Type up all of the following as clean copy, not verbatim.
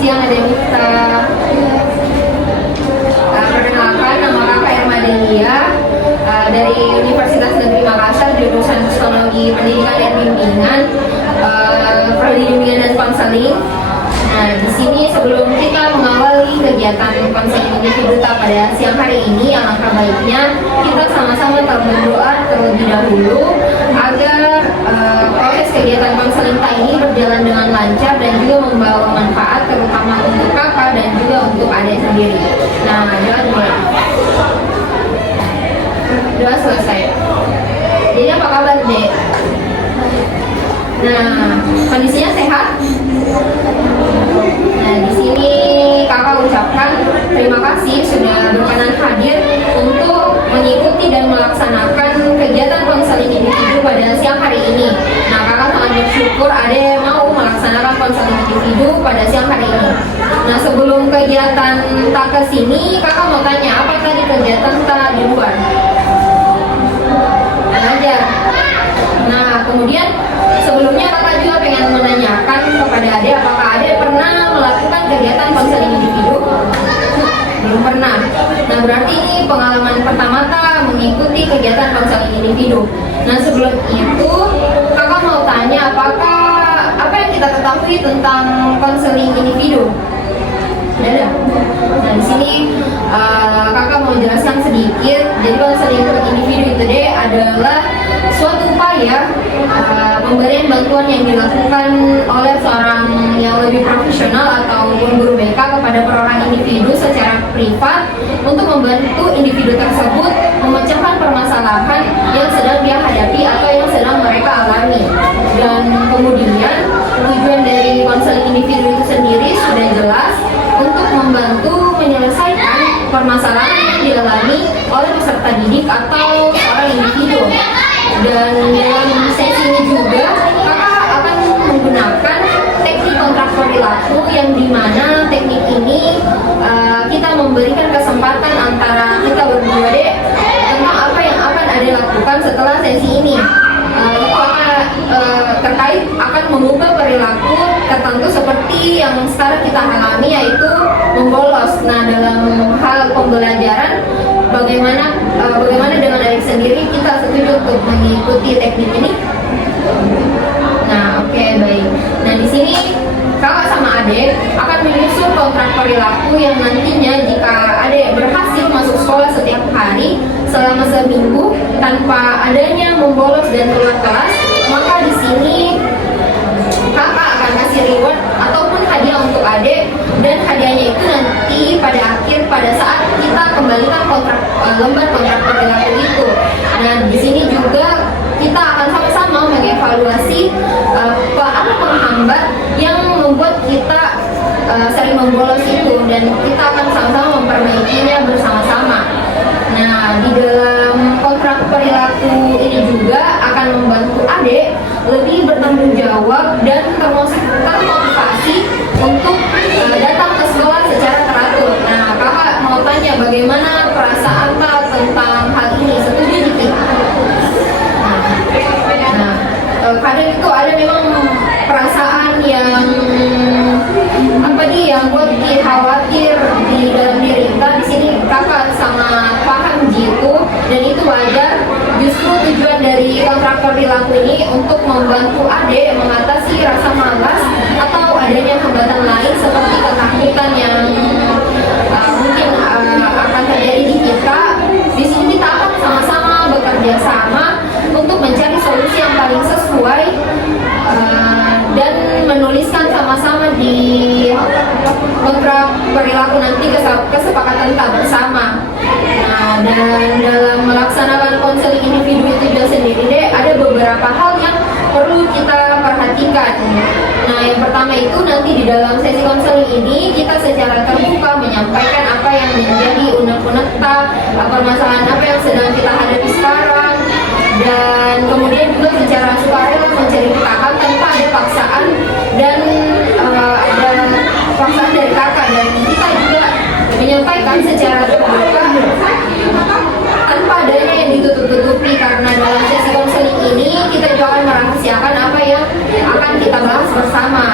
siang Ademita. Perkenalkan, nama kakak Irma Delia dari Universitas Negeri Makassar, jurusan Psikologi Pendidikan dan Bimbingan, Prodi Bimbingan dan Konseling. Nah, di sini sebelum kita mengawali kegiatan konseling individu pada siang hari ini, alangkah baiknya kita sama-sama berdoa terlebih dahulu agar proses kegiatan konseling kita ini berjalan dengan lancar dan juga membawa manfaat terutama untuk kakak dan juga untuk adik sendiri. Nah, doa mulai. Doa selesai. Jadi apa kabar, Dek? Nah, kondisinya sehat? Nah, di sini kakak ucapkan terima kasih sudah berkenan hadir untuk mengikuti dan melaksanakan kegiatan konseling individu pada siang hari ini. Nah, kakak sangat bersyukur ada yang mau melaksanakan konseling individu pada siang hari ini. Nah, sebelum kegiatan tak ke sini, kakak mau tanya apa tadi kegiatan tak di luar? Belajar. Nah, kemudian sebelumnya kakak juga pengen menanyakan kepada adik, apakah adik pernah melakukan kegiatan konseling individu? Belum pernah. Nah, berarti ini pengalaman pertama tak mengikuti kegiatan konseling individu. Nah, sebelum itu kakak mau tanya apa yang kita ketahui tentang konseling individu? Ada. Nah, di sini kakak mau jelaskan sedikit. Jadi konseling individu itu deh adalah suatu upaya pemberian bantuan yang dilakukan oleh seorang yang lebih profesional ataupun guru BK kepada perorangan individu secara privat untuk membantu individu tersebut memecahkan permasalahan yang sedang dia hadapi atau yang sedang mereka alami. Dan kemudian tujuan dari konseling individu itu sendiri sudah jelas untuk membantu menyelesaikan permasalahan yang dialami oleh peserta didik atau seorang individu. Dan dalam sesi ini juga kakak akan menggunakan teknik kontrak perilaku yang dimana teknik ini kita memberikan kesempatan antara kita berdua deh tentang apa yang akan ada lakukan setelah sesi ini. Itu akan terkait akan mengubah perilaku tertentu seperti yang sekarang kita alami, yaitu membolos. Nah, dalam hal pembelajaran bagaimana dengan adik sendiri, kita setuju untuk mengikuti teknik ini? Nah, oke, baik. Nah, di sini kakak sama adik akan menyusun kontrak perilaku yang nantinya jika adik berhasil masuk sekolah setiap hari selama seminggu tanpa adanya membolos dan keluar kelas, maka di sini kakak akan kasih reward ataupun hadiah untuk adik, dan hadiahnya itu nanti pada saat kita kembalikan lembar kontrak perilaku itu. Nah, di sini juga kita akan sama-sama mengevaluasi apa penghambat yang membuat kita sering membolos itu, dan kita akan sama-sama memperbaikinya bersama-sama. Nah, di dalam kontrak perilaku ini juga akan membantu adik lebih bertanggung jawab dan termotivasi untuk datang ke sekolah secara teratur. Nah, kakak mau tanya bagaimana perasaan tak tentang hal ini? Setuju tidak? Nah, kadang itu ada memang perasaan yang yang buat khawatir di dalam diri kita. Di sini kakak sama paham gitu, dan itu wajar. Justru tujuan dari kontrak perilaku ini untuk membantu adik mengatasi rasa malas atau adanya hambatan lain seperti ketakutan yang mungkin akan terjadi di kita. Di sini kita akan sama-sama bekerja sama untuk mencari solusi yang paling sesuai dan menuliskan sama-sama di kontrak perilaku nanti kesepakatan kita bersama. Nah, dan dalam melaksanakan konseling individu itu juga sendiri deh, ada beberapa hal yang perlu kita perhatikan. Nah, yang pertama itu nanti di dalam sesi konseling ini kita secara terbuka menyampaikan apa yang menjadi unek-unek permasalahan apa yang sedang kita hadapi sekarang, dan kemudian juga secara sukarela menceritakan tanpa ada paksaan dan ada paksaan dari kakak, dan kita juga menyampaikan secara terbuka tanpa adanya yang ditutup-tutupi, karena dalam sesi konseling ini kita juga akan merahasiakan apa yang akan kita bahas bersama.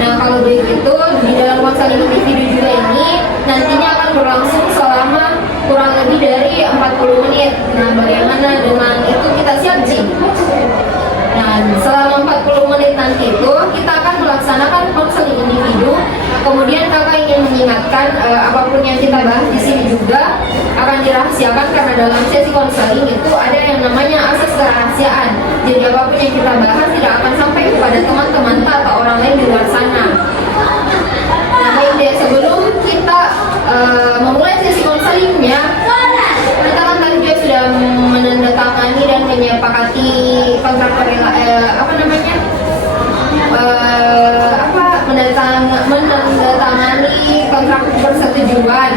Nah, kalau begitu di dalam konseling konseling individu juga ini nantinya akan berlangsung selama kurang lebih dari 40 menit. Nah, bagaimana dengan itu kita siap sih? Nah, selama 40 menit nanti itu kita akan melaksanakan konseling individu. Kemudian kakak ingin mengingatkan apapun yang kita bahas di sini juga akan dirahasiakan karena dalam sesi konseling itu ada yang namanya asas kerahasiaan. Jadi apapun yang kita bahas tidak akan sampai kepada teman-teman atau orang lain di luar sana. Nah, baik deh, sebelum kita memulai sesi konselingnya, kita kan tadi juga sudah menandatangani dan menyepakati kontrak menandatangani kontrak persetujuan.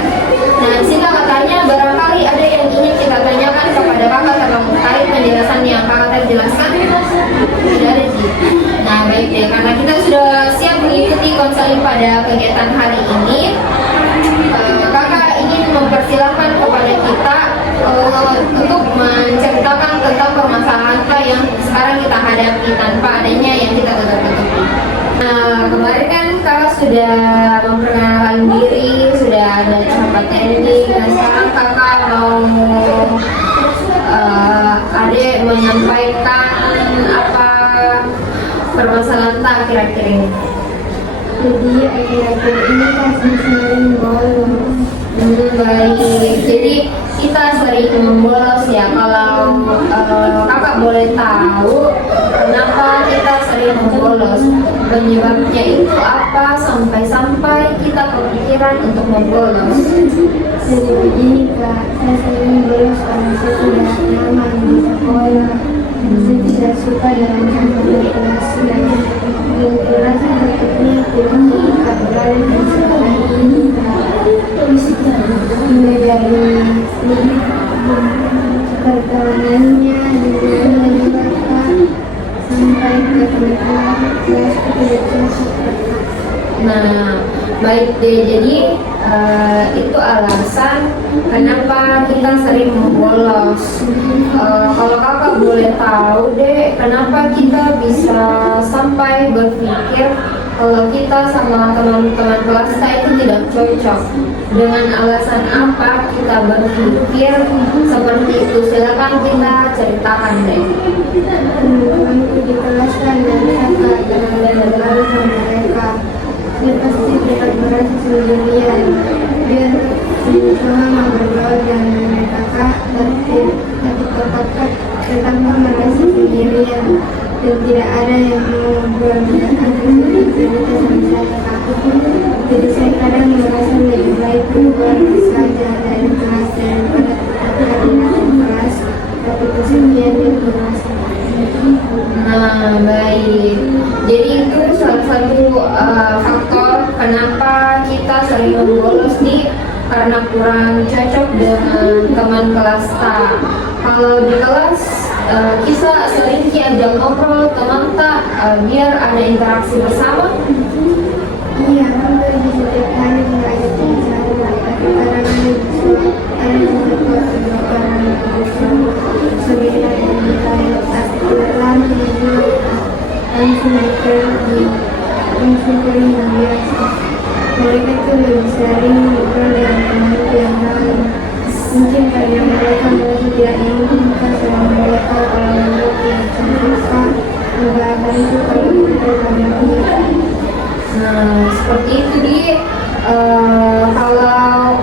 Nah, di sini katanya barangkali ada yang ingin kita tanyakan kepada kakak terkait penjelasan yang kakak tadi jelaskan. Tidak ada sih. Nah, baik deh, karena kita sudah siap mengikuti konseling pada kegiatan hari ini, kakak ingin mempersilahkan kepada kita untuk menceritakan tentang permasalahan yang sekarang kita hadapi tanpa adanya yang kita tutup-tutupi. Nah, kemarin kan kakak sudah memperkenalkan diri, sudah ada sahabat ending. Nah, sekarang kakak mau adik menyampaikan apa permasalahan tak kira-kira ini. Jadi akhir-akhir ini kasih sering bolos. Baik, jadi kita sering membolos ya. Kalau kakak boleh tahu kenapa kita sering membolos, penyebabnya itu apa sampai kita kepikiran untuk membolos? Jadi begini Kak, saya sering bolos karena saya tidak nyaman di sekolah. Saya tidak suka dengan cara berkelas dan berkelas berikutnya tinggi Kak berada di sekolah ini. Mulai dari pertemuannya dengan Bapak sampai ke teman-teman kelas tidak cocok. Nah, baik deh. Jadi itu alasan kenapa kita sering membolos. Kalau kakak boleh tahu deh, kenapa kita bisa sampai berpikir kalau kita sama teman-teman kelas kita itu tidak cocok? Dengan alasan apa kita berpikir seperti itu? Silakan kita ceritakan deh. Teman-temanku di kelas kan dan kakak terlalu bergaul sama mereka. Dia pasti tetap merasa sendirian. Dia berusaha mau bergaul dengan mereka kak, tapi kakak tetap merasa sendirian dan tidak ada yang mau ngobrol dengan cerita sama saya kak. Jadi saya kadang merasa lebih baik keluar saja dari kelas daripada tetap di dalam kelas, tapi kesepian dan merasa. Nah, baik. Jadi itu salah satu faktor kenapa kita sering membolos nih, karena kurang cocok dengan teman kelas tak. Kalau di kelas kita sering diajak ngobrol teman tak biar ada interaksi bersama. Iya, hampir di setiap hari mengajak bicara mereka. Kadang ada juga orang sebenarnya yang ditanya tapi lama langsung pergi langsung pergi yang biasa. Mereka itu lebih sering ngobrol dengan teman yang lain. Mungkin karena mereka merasa tidak nyaman sama mereka kalau mereka yang suka nggak akan itu kalau mereka kami. Nah, seperti itu di kalau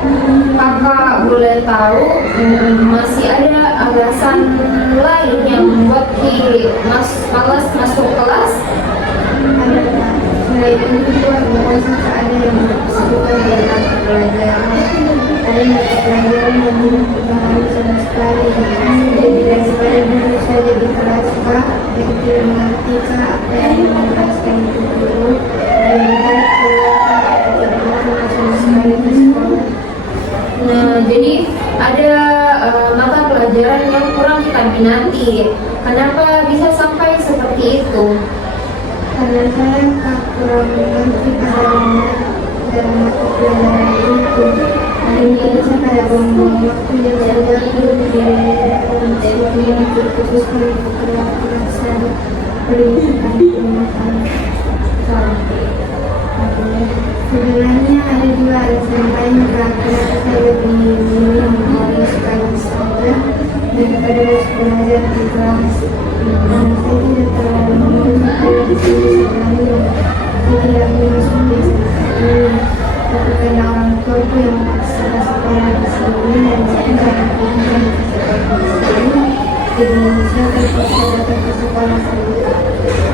kakak boleh tahu masih ada alasan lain yang membuat malas masuk kelas? Ada selain itu merasa ada yang suka dengan pelajaran, ada yang pelajaran yang tidak dipahami sama sekali. Jadi daripada dulu saja di kelas kak, yang tidak mengerti kak apa yang dijelaskan itu dulu. Nah, jadi ada mata pelajaran yang kurang kita minati. Kenapa bisa sampai seperti itu? Karena saya kurang mengerti pelajaran dalam mata pelajaran itu. Akhirnya saya kayak buang-buang waktu yang saya dulu yang dikhususkan untuk kelas pendidikan. Sebenarnya ini sebelumnya. Saya tidak masuk di ini, tapi karena orang tuaku yang memaksa ke sekolah di sini dan saya karena pilihan ke sekolah di sini, jadi saya terpaksa datang ke sekolah sendiri.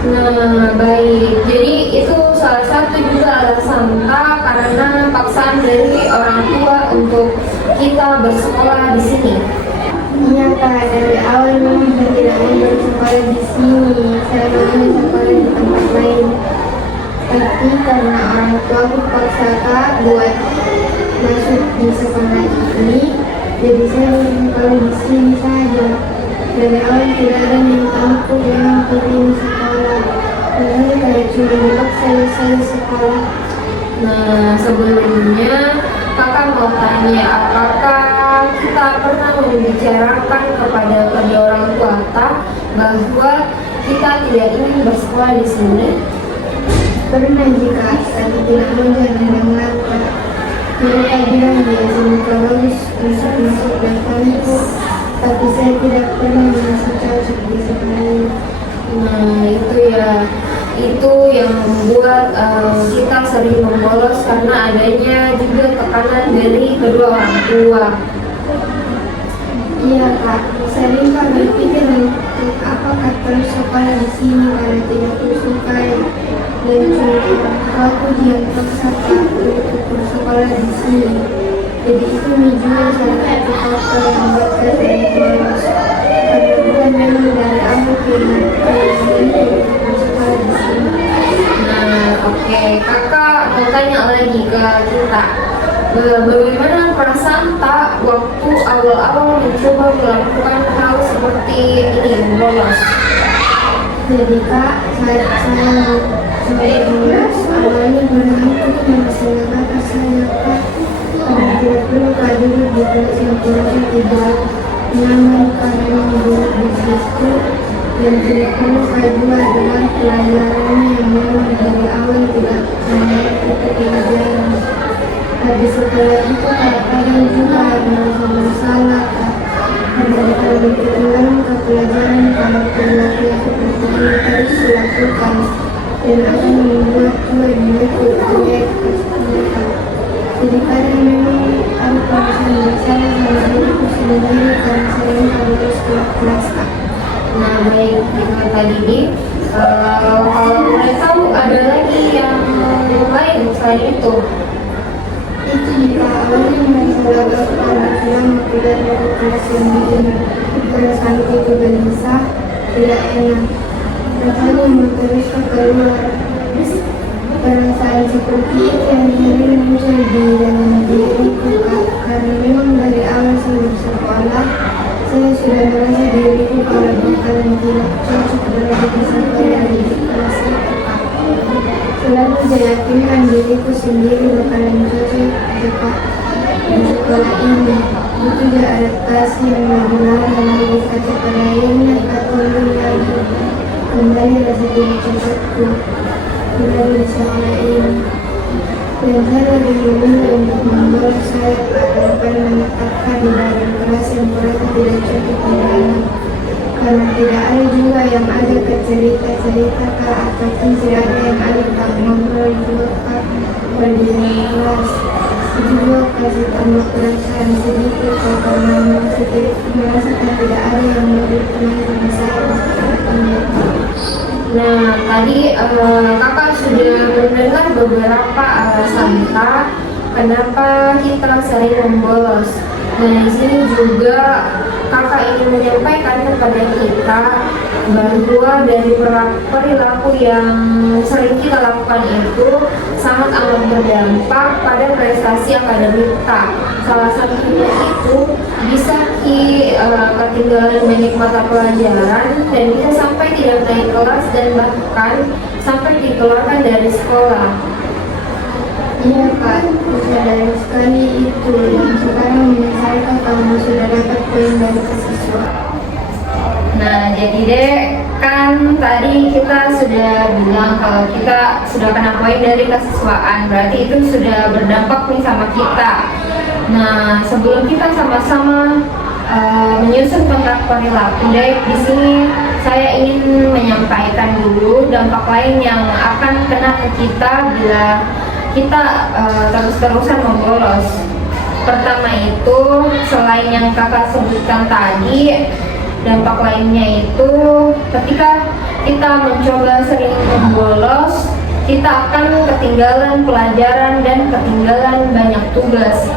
Nah, baik. Jadi itu salah satu juga alasan Kak karena paksaan dari orang tua untuk kita bersekolah di sini. Iya Kak, dari awal memang saya tidak mau bersekolah di sini, saya mau sekolah di tempat lain. Tapi karena orang tua aku paksa Kak buat masuk di sekolah ini, jadi saya bersekolah di sini saja. Dari awal tidak ada yang tahu yang pilih sekolah, padahal kayak cuma dipaksa saya sekolah. Nah, sebelumnya Kakak mau tanya, apakah kita pernah membicarakan kepada kedua orang tua Tak bahwa kita tidak ingin bersekolah di sini? Pernah jika tapi tidak mau jangan mengapa. Mereka bilang dia semoga lulus masuk dan kampus, tapi saya tidak pernah merasa cocok di sekolah ini. Nah, itu yang membuat kita sering membolos karena adanya juga tekanan dari kedua orang tua. Iya Kak, sering Kak berpikir untuk apakah terus sekolah di sini karena tidak kusukai dan cuma aku yang paksa Kak untuk bersekolah di sini. Jadi itu juga salah satu faktor yang membuat saya bolos. Karena bukan memang dari awal keinginan untuk bersekolah di sini. Nah, oke. Kakak mau tanya lagi ke kita. Bagaimana perasaan Tak waktu awal-awal mencoba melakukan hal seperti ini, bolos? Jadi Kak, saat saya bolos, awalnya berhenti bersama kakak saya Kak. Karena tidak perlu Kak duduk di kelas yang kurang tidak nyaman karena duduk di situ, dan tidak perlu Kak juga dengan pelajarannya yang memang dari awal tidak mengikuti pelajaran. Habis setelah itu kadang juga merasa bersalah Kak, karena kalau ketinggalan ke pelajaran kalau perilaku yang seperti ini terus dilakukan dan akan membuat juga menyakit proyek Kak. Jadi kadang memang aku merasa bersalah sama diriku sendiri karena sering harus kelas Kak. Nah, baik, itu tadi kalau boleh tahu ada lagi yang lain selain itu? Itu jika awalnya merasa gagal karena lama tidak dari kelas yang begini, perasaanku juga gelisah, tidak enak, rasanya mau terus keluar. Perasaan seperti itu yang sering muncul di dalam diriku Kak, karena memang dari awal saya bersekolah, saya sudah merasa diriku kalau bakalan tidak cocok berada di sekolah di kelas itu Kak. Selalu saya yakinkan diriku sendiri bakalan cocok Kak di sekolah ini. Itu juga adaptasi yang lebih lama dan lebih kata lainnya Kak, tolong lagi kembali rasa tidak cocokku berada di sekolah ini. Dan saya lebih memilih untuk membolos saya daripada menetapkan di dalam kelas yang merasa tidak cocok di dalam. Karena tidak ada juga yang ada ke cerita-cerita Kak, ataupun tidak ada yang ada Kak ngobrol juga Kak berdiri kelas. Itu juga kasih tambah perasaan sedikit Kak, karena merasakan tidak ada yang lebih teman saya seperti ini. Nah, tadi kakak sudah mendengar beberapa alasan Kak kenapa kita sering membolos. Nah, di sini juga kakak ingin menyampaikan kepada kita bahwa dari perilaku yang sering kita lakukan itu sangat amat berdampak pada prestasi akademik Kak. Salah satunya itu bisa ketinggalan banyak mata pelajaran dan kita sampai tidak naik kelas dan bahkan sampai dikeluarkan dari sekolah. Iya Kak, sadar sekali itu. Sekarang menyesalkan kamu sudah dapat poin dari siswa. Nah, jadi deh kan tadi kita sudah bilang kalau kita sudah kena poin dari kesiswaan, berarti itu sudah berdampak nih sama kita. Nah, sebelum kita sama-sama menyusun tentang perilaku deh, di sini saya ingin menyampaikan dulu dampak lain yang akan kena ke kita bila kita terus-terusan membolos. Pertama itu, selain yang kakak sebutkan tadi, dampak lainnya itu ketika kita mencoba sering membolos, kita akan ketinggalan pelajaran dan ketinggalan banyak tugas.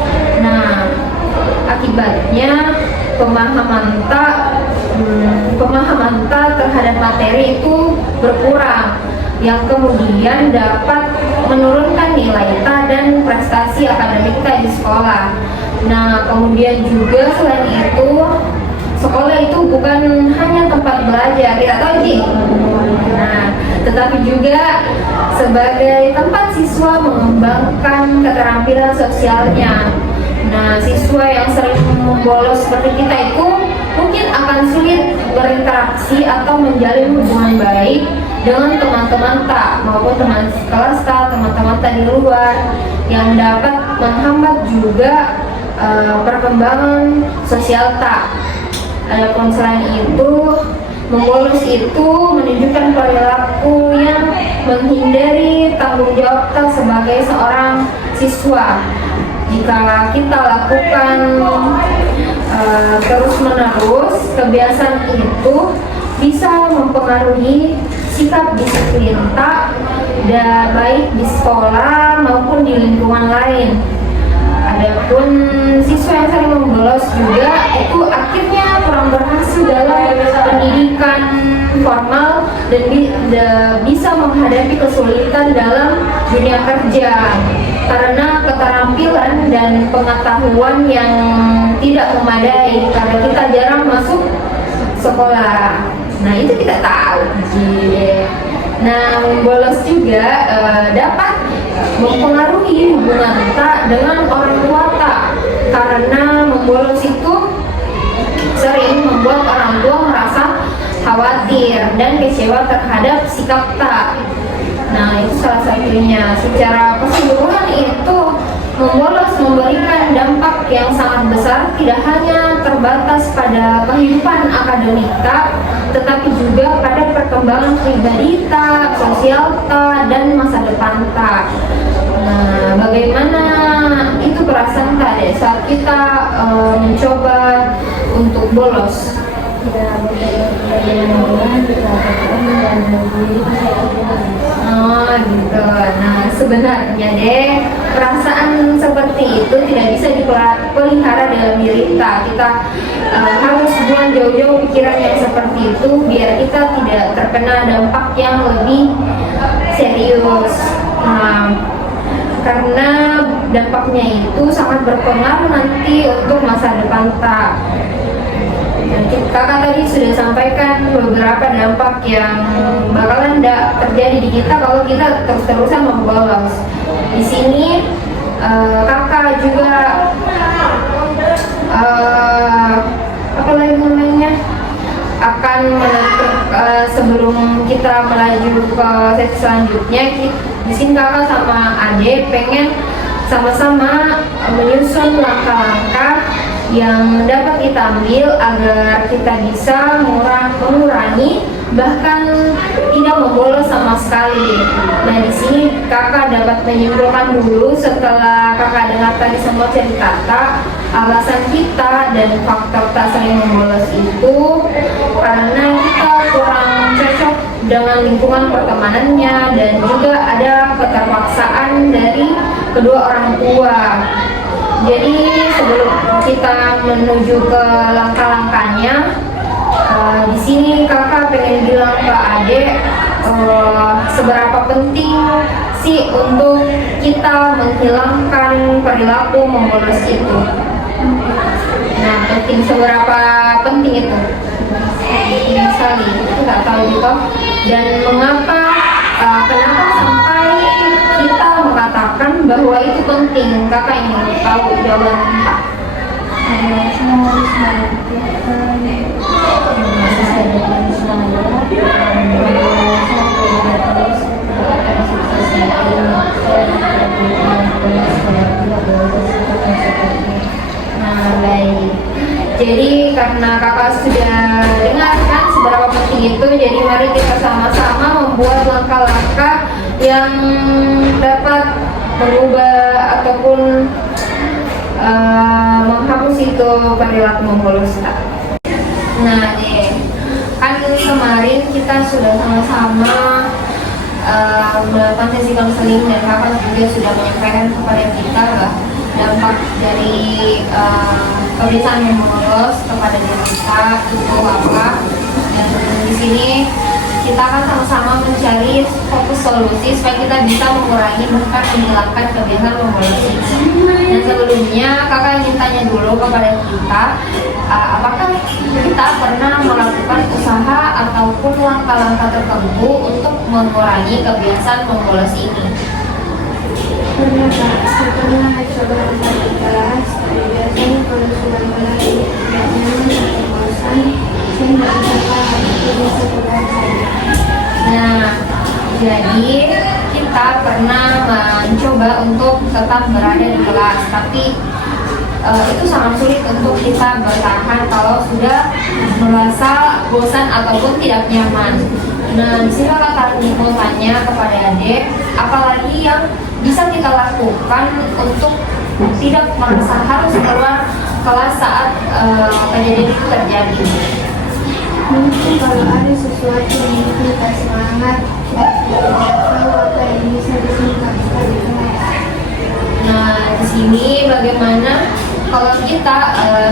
Nah, akibatnya pemahaman tak terhadap materi itu berkurang, yang kemudian dapat menurunkan nilai ta dan prestasi akademik kita di sekolah. Nah, kemudian juga selain itu, sekolah itu bukan hanya tempat belajar, tidak tahu Ji? Nah, tetapi juga sebagai tempat siswa mengembangkan keterampilan sosialnya. Nah, siswa yang sering membolos seperti kita itu mungkin akan sulit berinteraksi atau menjalin hubungan baik dengan teman-teman tak maupun teman kelas tak, teman-teman tak di luar, yang dapat menghambat juga perkembangan sosial tak. Adapun selain itu, membolos itu menunjukkan perilaku yang menghindari tanggung jawab tak sebagai seorang siswa. Jika kita lakukan terus-menerus, kebiasaan itu bisa mempengaruhi sikap disiplin tak, baik di sekolah maupun di lingkungan lain. Adapun siswa yang sering membolos juga itu akhirnya kurang berhasil dalam pendidikan formal dan bisa menghadapi kesulitan dalam dunia kerja karena keterampilan dan pengetahuan yang tidak memadai karena kita jarang masuk sekolah. Nah, itu kita tahu. Nah, membolos juga dapat mempengaruhi hubungan tak dengan orang tua tak, karena membolos itu sering membuat orang tua merasa khawatir dan kecewa terhadap sikap tak. Nah, itu salah satunya. Secara keseluruhan itu, membolos memberikan dampak yang sangat besar, tidak hanya terbatas pada kehidupan akademik tak, tetapi juga pada perkembangan pribadi tak, sosial tak, dan masa depan tak. Nah, bagaimana itu perasaan tak saat kita mencoba untuk bolos? Oh gitu. Nah, sebenarnya deh perasaan seperti itu tidak bisa dipelihara dalam diri kita. Kita harus buang jauh-jauh pikiran yang seperti itu biar kita tidak terkena dampak yang lebih serius. Nah, karena dampaknya itu sangat berpengaruh nanti untuk masa depan tak. Kakak tadi sudah sampaikan beberapa dampak yang bakalan terjadi di kita kalau kita terus-terusan membolos. Di sini kakak juga apa lagi namanya akan sebelum kita melaju ke sesi selanjutnya, di sini kakak sama Ade pengen sama-sama menyusun langkah-langkah yang dapat kita ambil agar kita bisa mengurangi bahkan tidak membolos sama sekali. Nah, di sini kakak dapat menyimpulkan dulu setelah kakak dengar tadi semua cerita tak, alasan kita dan faktor tak sering membolos itu karena kita kurang cocok dengan lingkungan pertemanannya dan juga ada keterpaksaan dari kedua orang tua. Jadi sebelum kita menuju ke langkah-langkahnya, di sini kakak pengen bilang ke Ade seberapa penting sih untuk kita menghilangkan perilaku membolos itu. Nah, seberapa penting itu? Penting sekali, kita tahu gitu. Dan kenapa sampai kita mengatakan bahwa itu penting? Kakak ingin tahu jawaban kita. Nah, baik. Jadi karena kakak sudah dengar kan seberapa penting itu. Jadi mari kita sama-sama membuat langkah-langkah yang dapat mengubah ataupun menghapus itu perilaku membolos. Nah deh, kan kemarin kita sudah sama-sama melakukan sesi konseling dan kakak juga sudah menyampaikan kepada kita dampak dari kebiasaan membolos kepada diri kita itu apa. Dan di sini kita akan sama-sama mencari fokus solusi supaya kita bisa mengurangi bahkan menghilangkan kebiasaan membolos ini. Dan sebelumnya kakak ingin tanya dulu kepada kita, apakah kita pernah melakukan usaha ataupun langkah-langkah tertentu untuk mengurangi kebiasaan membolos ini? Pernah Kak, setelah mencoba angkat di kelas, biasanya kalau sudah mulai tidak nyaman atau bosan, saya nggak bisa Kak, itu bisa keluar saja. Nah, jadi kita pernah mencoba untuk tetap berada di kelas, tapi itu sangat sulit untuk kita bertahan kalau sudah merasa bosan ataupun tidak nyaman. Nah, di sini kakak mau tanya kepada adik, apalagi yang bisa kita lakukan untuk tidak merasa harus keluar kelas saat kejadian itu terjadi? Mungkin kalau ada sesuatu yang bikin kita semangat, kita tidak tahu apa yang bisa disingkat di kelas. Nah, di sini bagaimana kalau kita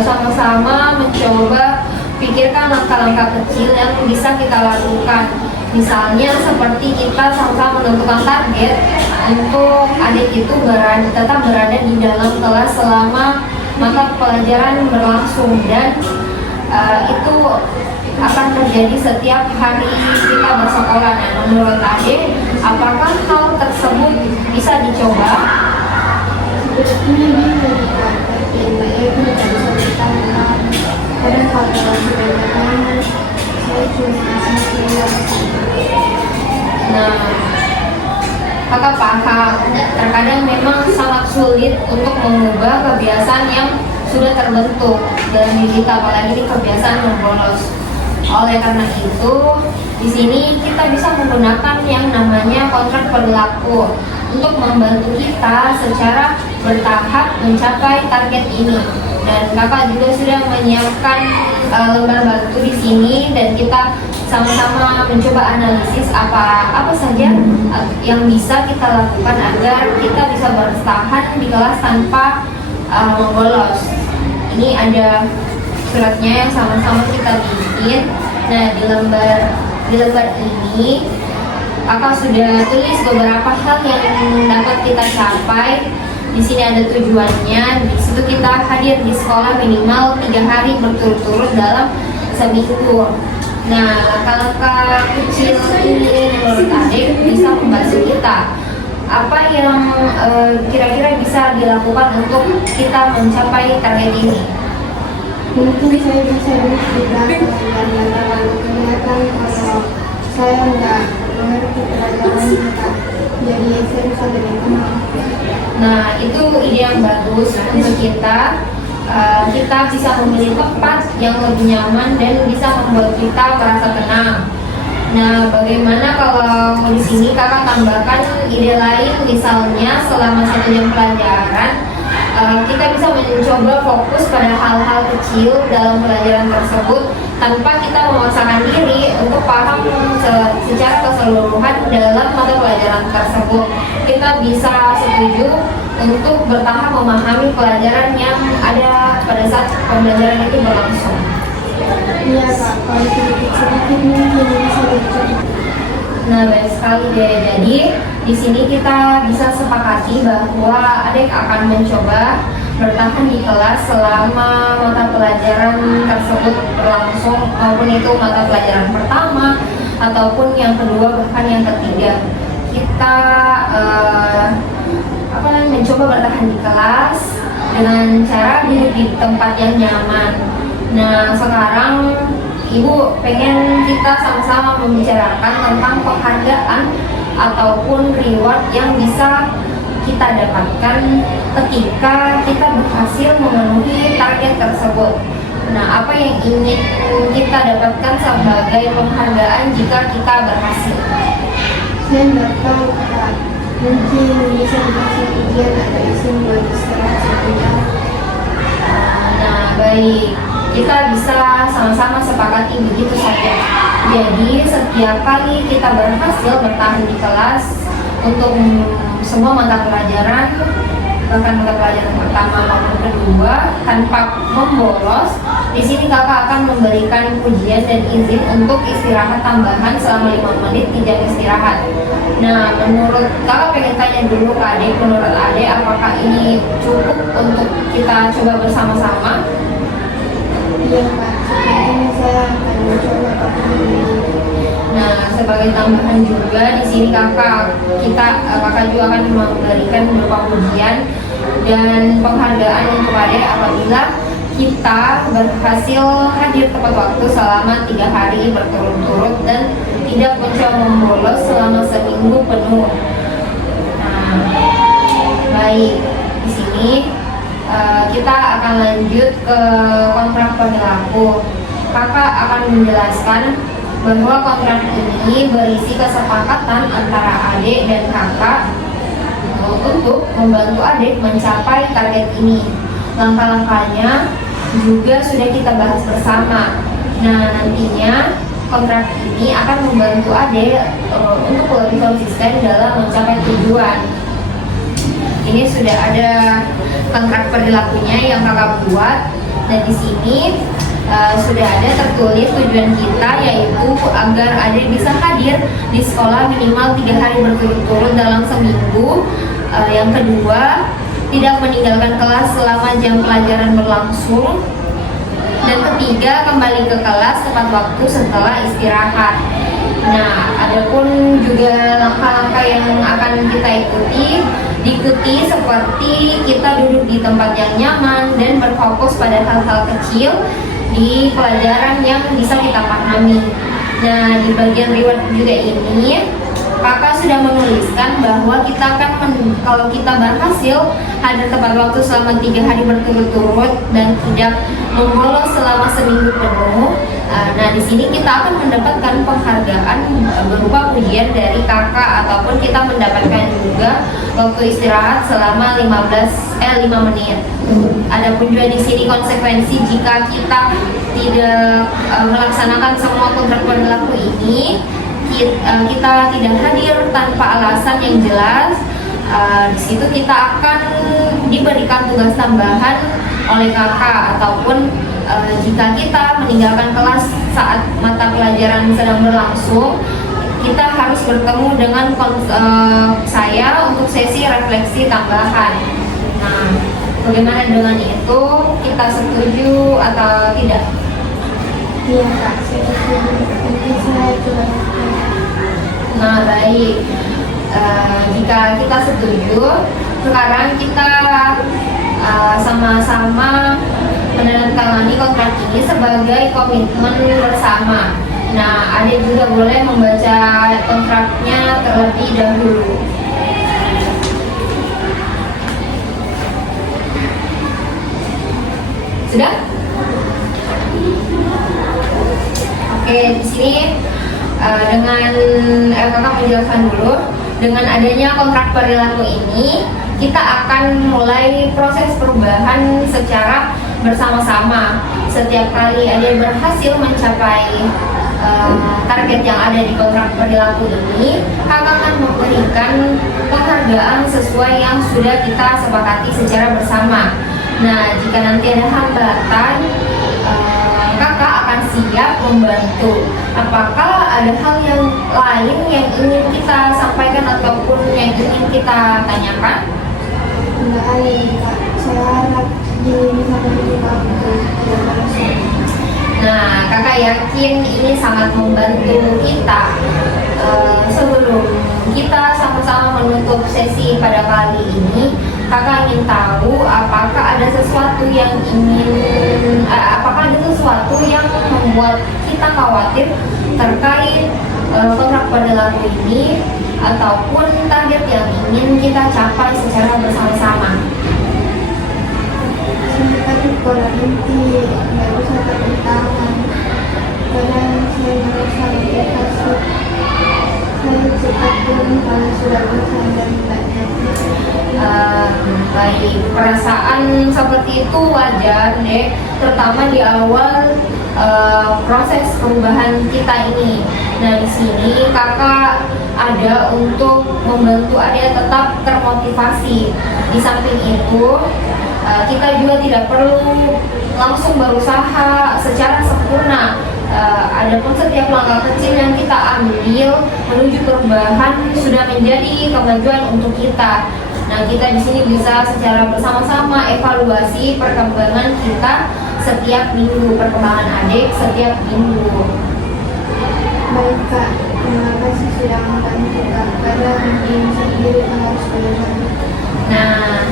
sama-sama mencoba pikirkan langkah-langkah kecil yang bisa kita lakukan. Misalnya seperti kita sama-sama menentukan target untuk adik itu tetap berada di dalam kelas selama mata pelajaran berlangsung, dan itu akan terjadi setiap hari kita bersekolah. Nah, menurut adik, apakah hal tersebut bisa dicoba? Sebetulnya bisa Kak, tapi itu tidak bisa bertahan. Kadang kalau sudah nyaman, saya cuma keluar. Nah, kakak paham, terkadang memang sangat sulit untuk mengubah kebiasaan yang sudah terbentuk dalam diri kita, apalagi di kebiasaan membolos. Oleh karena itu, di sini kita bisa menggunakan yang namanya kontrak perilaku untuk membantu kita secara bertahap mencapai target ini. Dan kakak juga sudah menyiapkan lembar bantu di sini, dan kita sama-sama mencoba analisis apa saja yang bisa kita lakukan agar kita bisa bertahan di kelas tanpa membolos. Ini ada suratnya yang sama-sama kita bikin. Nah, di lembar ini kakak sudah tulis beberapa hal yang dapat kita capai. Di sini ada tujuannya. Di situ kita hadir di sekolah minimal 3 hari berturut-turut dalam seminggu. Nah, langkah-langkah kecil ini menurut adik bisa membantu kita. Apa yang kira-kira bisa dilakukan untuk kita mencapai target ini? Mungkin saya bisa duduk di belakang dan kelihatan kalau saya nggak mengerti pelajarannya Kak. Jadi saya bisa lebih tenang. Nah, itu ide yang bagus untuk kita. Kita bisa memilih tempat yang lebih nyaman dan bisa membuat kita merasa tenang. Nah, bagaimana kalau di sini kakak tambahkan ide lain, misalnya selama 1 jam pelajaran kita bisa mencoba fokus pada hal-hal kecil dalam pelajaran tersebut tanpa kita memaksakan diri untuk paham secara keseluruhan dalam mata pelajaran tersebut. Kita bisa setuju untuk bertahap memahami pelajaran yang ada pada saat pembelajaran itu berlangsung. Iya Kak, kalau sedikit-sedikit mungkin bisa dicoba. Nah, baik sekali deh. Jadi di sini kita bisa sepakati bahwa adik akan mencoba bertahan di kelas selama mata pelajaran tersebut berlangsung, maupun itu mata pelajaran pertama ataupun yang kedua bahkan yang ketiga. Kita mencoba bertahan di kelas dengan cara duduk di tempat yang nyaman. Nah, sekarang Ibu pengen kita sama-sama membicarakan tentang penghargaan ataupun reward yang bisa kita dapatkan ketika kita berhasil memenuhi target tersebut. Nah, apa yang ingin kita dapatkan sebagai penghargaan jika kita berhasil? Saya nggak tahu Kak. Mungkin bisa dikasih ujian atau izin buat istirahat sebentar. Nah, baik. Kita bisa sama-sama sepakati begitu saja. Jadi, setiap kali kita berhasil bertahan di kelas untuk semua mata pelajaran, bahkan mata pelajaran pertama maupun kedua, tanpa membolos, di sini kakak akan memberikan pujian dan izin untuk istirahat tambahan selama 5 menit di jam istirahat. Nah, menurut kakak pengen tanya dulu ke adik, menurut adik apakah ini cukup untuk kita coba bersama-sama? Iya Kak, sepertinya saya akan mencoba pakai ini. Nah, sebagai tambahan juga di sini kakak juga akan memberikan beberapa pujian dan penghargaan untuk adik apabila kita berhasil hadir tepat waktu selama 3 hari berturut-turut dan tidak mencoba membolos selama seminggu penuh. Nah, baik, di sini kita akan lanjut ke kontrak berlaku. Kakak akan menjelaskan bahwa kontrak ini berisi kesepakatan antara adik dan kakak untuk membantu adik mencapai target ini. Langkah-langkahnya juga sudah kita bahas bersama. Nah, nantinya kontrak ini akan membantu adik untuk lebih konsisten dalam mencapai tujuan. Ini sudah ada kontrak perilakunya yang kakak buat, dan di sini sudah ada tertulis tujuan kita, yaitu agar adik bisa hadir di sekolah minimal 3 hari berturut-turut dalam seminggu. Yang kedua, tidak meninggalkan kelas selama jam pelajaran berlangsung. Dan ketiga, kembali ke kelas tepat waktu setelah istirahat. Nah, adapun juga langkah-langkah yang akan kita diikuti seperti kita duduk di tempat yang nyaman dan berfokus pada hal-hal kecil di pelajaran yang bisa kita pahami. Nah, di bagian reward juga ini kakak sudah menuliskan bahwa kita akan kalau kita berhasil hadir tepat waktu selama 3 hari berturut-turut dan tidak membolos selama seminggu penuh. Nah, di sini kita akan mendapatkan penghargaan berupa pujian dari kakak, ataupun kita mendapatkan juga waktu istirahat selama 5 menit. Adapun juga di sini konsekuensi jika kita tidak melaksanakan semua kontrak berlaku ini, kita tidak hadir tanpa alasan yang jelas. Di situ kita akan diberikan tugas tambahan oleh kakak, ataupun jika kita meninggalkan kelas saat mata pelajaran sedang berlangsung, kita harus bertemu dengan saya untuk sesi refleksi tambahan. Nah, bagaimana dengan itu? Kita setuju atau tidak? Iya Kak, saya setuju. Mungkin saya coba. Nah, baik. Jika kita setuju, sekarang kita sama-sama menandatangani kontrak ini sebagai komitmen bersama. Nah, adik juga boleh membaca kontraknya terlebih dahulu. Sudah? Oke, di sini dengan kakak menjelaskan dulu, dengan adanya kontrak perilaku ini kita akan mulai proses perubahan secara bersama-sama. Setiap kali ada berhasil mencapai target yang ada di kontrak perilaku ini, kakak akan memberikan penghargaan sesuai yang sudah kita sepakati secara bersama. Nah, jika nanti ada hambatan, kakak akan siap membantu. Apakah ada hal yang lain yang ingin kita sampaikan ataupun yang ingin kita tanyakan? Enggak ada Kak, saya harap bisa membantu. Nah, kakak yakin ini sangat membantu kita. Sebelum kita sama-sama menutup sesi pada kali ini, kakak ingin tahu apakah ada sesuatu yang membuat kita khawatir terkait kontrak perilaku ini ataupun target yang ingin kita capai secara bersama-sama. Sempit pola inti, nggak bisa tertahan. Kadang saya merasa lebih kasut. Saya cepat turun kalau sudah bosan dan tidak nyaman. Baik, perasaan seperti itu wajar, Dek, terutama di awal proses perubahan kita ini. Nah, di sini kakak ada untuk membantu Adek tetap termotivasi. Di samping itu, kita juga tidak perlu langsung berusaha secara sempurna. Adapun setiap langkah kecil yang kita ambil menuju perubahan sudah menjadi kemajuan untuk kita. Nah, kita di sini bisa secara bersama-sama evaluasi perkembangan kita setiap minggu, perkembangan Adek setiap minggu. Baik Kak, terima kasih sudah membantu Kak. Kadang mungkin sendiri harus belajar. Nah,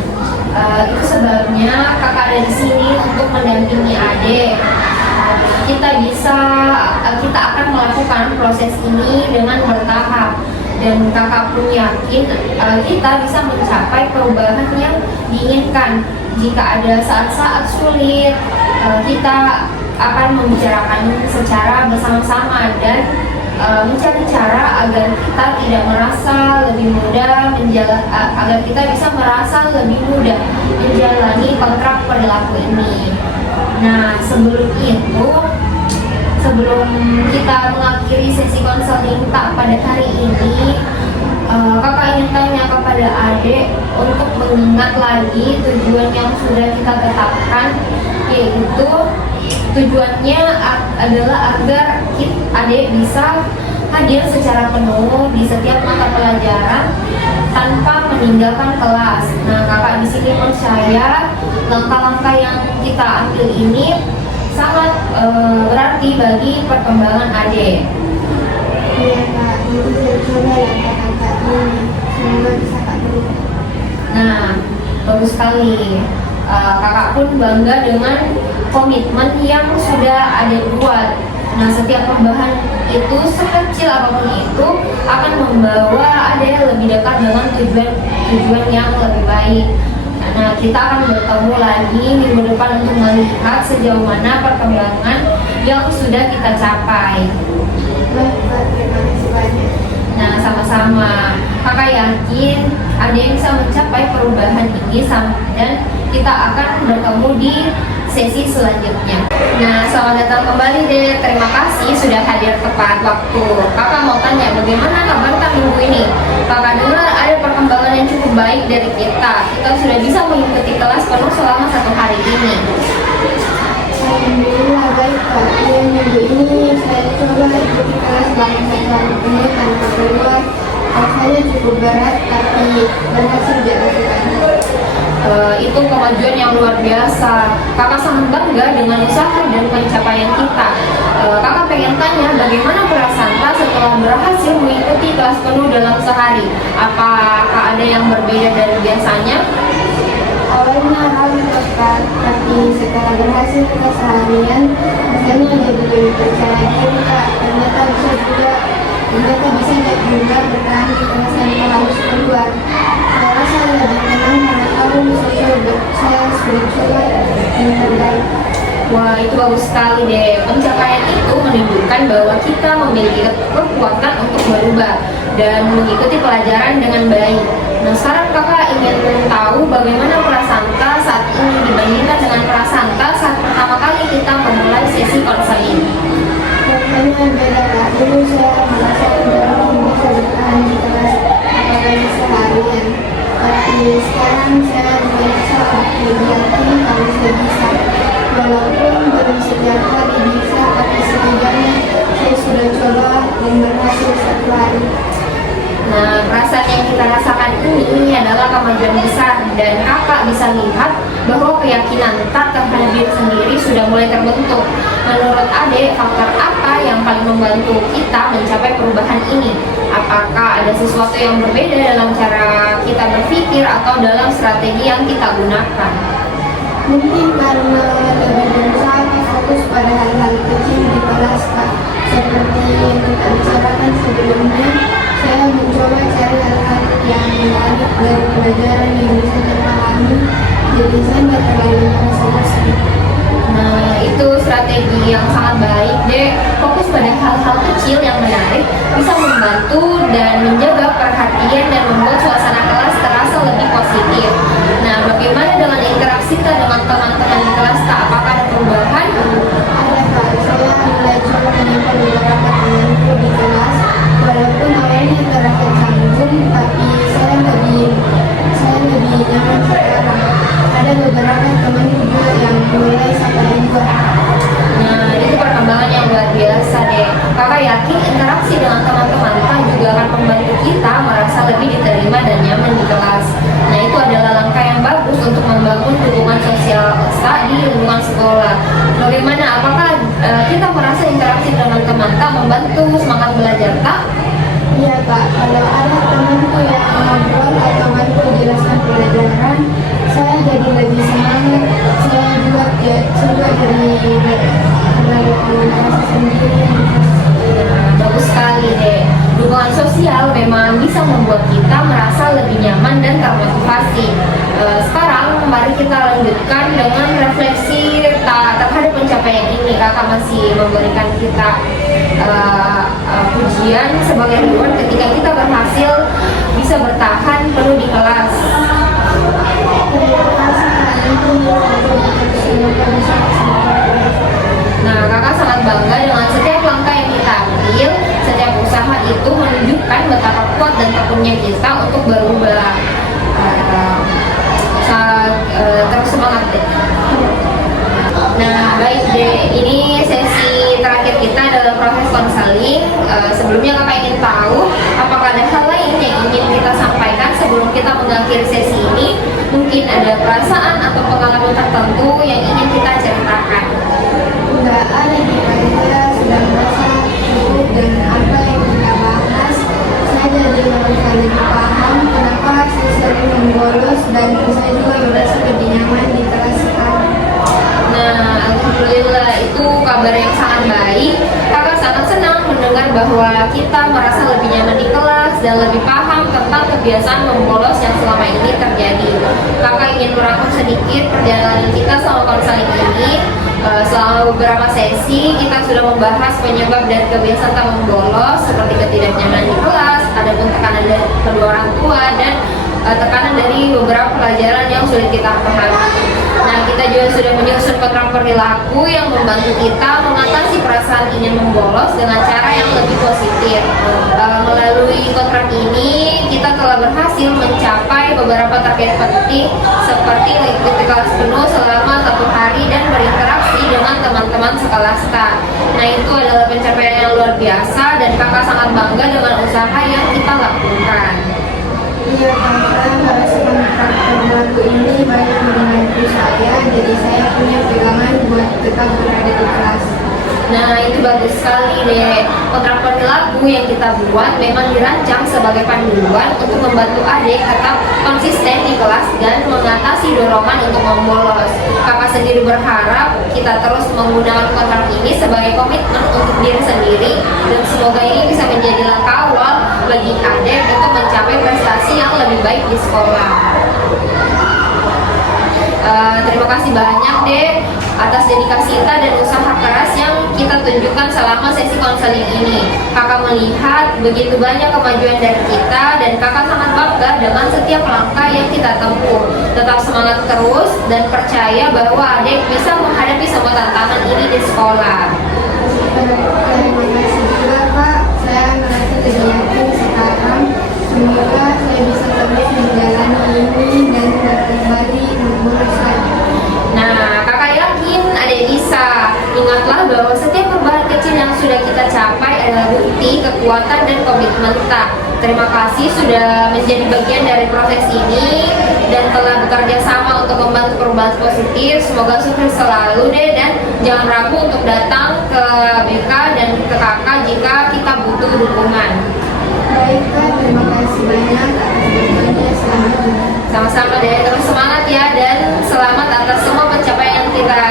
itu sebabnya kakak ada di sini untuk mendampingi Adek. Kita akan melakukan proses ini dengan bertahap, dan kakak pun yakin kita bisa mencapai perubahan yang diinginkan. Jika ada saat-saat sulit, kita akan membicarakan secara bersama-sama dan mencari cara agar kita tidak merasa lebih mudah agar kita bisa merasa lebih mudah menjalani kontrak perilaku ini. Nah, sebelum kita mengakhiri sesi konseling tak pada hari ini, kakak ingin tanya kepada Adek untuk mengingat lagi tujuan yang sudah kita tetapkan, yaitu tujuannya adalah agar Adek bisa hadir secara penuh di setiap mata pelajaran tanpa meninggalkan kelas. Nah, kakak di sini percaya langkah-langkah yang kita ambil ini sangat berarti bagi perkembangan Adek. Iya Kak, nanti saya coba langkah-langkah ini. Semoga bisa Kak berubah. Nah, bagus sekali. Kakak pun bangga dengan komitmen yang sudah Adek buat. Nah, setiap perubahan itu, sekecil apapun itu, akan membawa Adek lebih dekat dengan tujuan yang lebih baik. Nah, kita akan bertemu lagi minggu depan untuk melihat sejauh mana perkembangan yang sudah kita capai. Baik Kak, terima kasih banyak. Nah, sama-sama. Kakak yakin Adek bisa mencapai perubahan ini dan kita akan bertemu di sesi selanjutnya. Nah, selamat datang kembali Dek. Terima kasih sudah hadir tepat waktu. Kakak mau tanya, bagaimana kabar kita minggu ini? Kakak dengar ada perkembangan yang cukup baik dari kita. Kita sudah bisa mengikuti kelas penuh selama 1 hari ini. Alhamdulillah baik Kak. Ya, minggu ini saya coba ikuti kelas selama 1 hari penuh tanpa keluar. Rasanya cukup berat tapi berhasil dilakukan. Itu kemajuan yang luar biasa. Kakak sangat bangga dengan usaha dan pencapaian kita. Kakak pengen tanya, bagaimana perasaan Kak setelah berhasil mengikuti kelas penuh dalam sehari? Apakah ada yang berbeda dari biasanya? Awalnya ragu Kak, tapi setelah berhasil kita seharian, rasanya jadi lebih percaya diri Kak. Ternyata bisa bertahan di kelas tanpa harus keluar. Saya rasa lebih tenang karena tahu saya sudah coba yang terbaik. Wah, itu bagus sekali deh. Pencapaian itu menunjukkan bahwa kita memiliki kekuatan untuk berubah dan mengikuti pelajaran dengan baik. Nah, sekarang kakak ingin tahu bagaimana perasaan Kak saat ini dibandingkan dengan perasaan Kak saat pertama kali kita memulai sesi konseling. Rasanya beda Kak. Dulu saya merasa belum bisa bertahan di kelas apalagi seharian. Tapi sekarang saya merasa lebih yakin kalau saya bisa. Walaupun belum setiap hari bisa, tapi setidaknya saya sudah coba dan berhasil 1 hari. Nah, perasaan yang kita rasakan ini adalah kemajuan besar dan kakak bisa lihat bahwa keyakinan tak terhadap diri sendiri sudah mulai terbentuk. Menurut Adek, faktor apa yang paling membantu kita mencapai perubahan ini? Apakah ada sesuatu yang berbeda dalam cara kita berpikir atau dalam strategi yang kita gunakan? Mungkin karena lebih berusaha fokus pada hal-hal kecil di kelas Kak. Seperti yang kita bicarakan sebelumnya, saya mencoba cari hal-hal yang menarik dari pelajaran yang bisa dipahami. jadi saya nggak terlalu merasa bosan. Nah, itu strategi yang sangat baik, Dek. Fokus pada hal-hal kecil yang menarik bisa membantu dan menjaga perhatian dan membuat suasana kelas terasa lebih positif. Nah, bagaimana dengan interaksi kita dengan teman-teman di kelas, Kak? Apakah ada perubahan? Ada Kak, saya mulai coba menyapa beberapa temanku di kelas. Walaupun awalnya terasa canggung, tapi saya lebih nyaman sekarang. Ada beberapa teman juga yang mulai sapa juga. Nah, itu perkembangan yang luar biasa, deh. Kakak yakin interaksi dengan teman-teman kan juga akan membantu kita merasa lebih diterima dan nyaman di kelas. Nah, itu adalah langkah yang bagus untuk membangun hubungan sosial di lingkungan sekolah. Bagaimana? Apakah kita merasa interaksi dengan teman tak membantu semangat belajar, tak? Iya Kak, kalau ada temanku yang ngobrol atau bantu jelaskan pelajaran, saya jadi lebih semangat. Saya juga jadi terlalu merasa sendirian. Nah, bagus sekali, deh. Dukungan sosial memang bisa membuat kita merasa lebih nyaman dan termotivasi. Sekarang mari kita lanjutkan dengan refleksi terhadap pencapaian ini. Kakak masih memberikan kita pujian sebagai reward ketika kita berhasil bisa bertahan penuh di kelas. Terima kasih Kak, nanti semoga bisa Nah, kakak sangat bangga dengan setiap langkah yang kita ambil. Setiap usaha itu menunjukkan betapa kuat dan tekunnya kita untuk berubah. Terus semangat, deh. Nah, baik, deh. Ini sesi terakhir kita dalam proses konseling. Sebelumnya kakak ingin tahu apakah ada hal lain yang ingin kita sampaikan sebelum kita mengakhiri sesi ini. Mungkin ada perasaan atau pengalaman tertentu yang ingin kita ceritakan. nggak ada di saya sudah merasa cukup dengan apa yang kita bahas. Saya jadi merasa lebih paham kenapa saya sering membolos dan saya juga merasa lebih nyaman di kelas sekarang. Nah, alhamdulillah, itu kabar yang sangat baik. Kakak sangat senang mendengar bahwa kita merasa lebih nyaman di kelas dan lebih paham tentang kebiasaan membolos yang selama ini terjadi. Kakak ingin merangkum sedikit perjalanan kita selama konseling ini. Selama beberapa sesi kita sudah membahas penyebab dan kebiasaan tak membolos seperti ketidaknyamanan di kelas, ada pun tekanan dari kedua orang tua dan tekanan dari beberapa pelajaran yang sulit kita pahami. Nah, kita juga sudah menyusun kontrak perilaku yang membantu kita mengatasi perasaan ingin membolos dengan cara yang lebih positif. Melalui kontrak ini, kita telah berhasil mencapai beberapa target penting seperti mengikuti kelas penuh selama 1 hari dan berinteraksi dengan teman-teman sekelas tak. Nah, itu adalah pencapaian yang luar biasa dan kakak sangat bangga dengan usaha yang kita lakukan. Iya, saya merasa kontrak perilaku ini banyak membantu saya, jadi saya punya pegangan buat tetap berada di kelas. Nah, itu bagus sekali, deh. Kontrak perilaku yang kita buat memang dirancang sebagai panduan untuk membantu adik tetap konsisten di kelas dan mengatasi dorongan untuk membolos. Kakak sendiri berharap kita terus menggunakan kontrak ini sebagai komitmen untuk diri sendiri dan semoga ini bisa menjadi langkah awal bagi adik untuk mencapai prestasi yang lebih baik di sekolah. Terima kasih banyak, deh, atas dedikasi kita dan usaha keras yang kita tunjukkan selama sesi konseling ini. Kakak melihat begitu banyak kemajuan dari kita dan kakak sangat bangga dengan setiap langkah yang kita tempuh. Tetap semangat terus dan percaya bahwa adik bisa menghadapi semua tantangan ini di sekolah. Terima kasih juga Pak, saya merasa lebih yakin sekarang. Semoga saya bisa terus menjalani ini dan tidak kembali membolos lagi. Nah, kakak yakin adik bisa. Ingatlah bahwa setiap perubahan kecil yang sudah kita capai adalah bukti kekuatan dan komitmen tak. Terima kasih sudah menjadi bagian dari proses ini dan telah bekerja sama untuk membantu perubahan positif. Semoga sukses selalu, deh, dan jangan ragu untuk datang ke BK dan ke kakak jika kita butuh dukungan. Baik Kak, terima kasih banyak atas dukungannya selama ini. Sama-sama, deh, terus semangat ya dan selamat atas semua pencapaian yang kita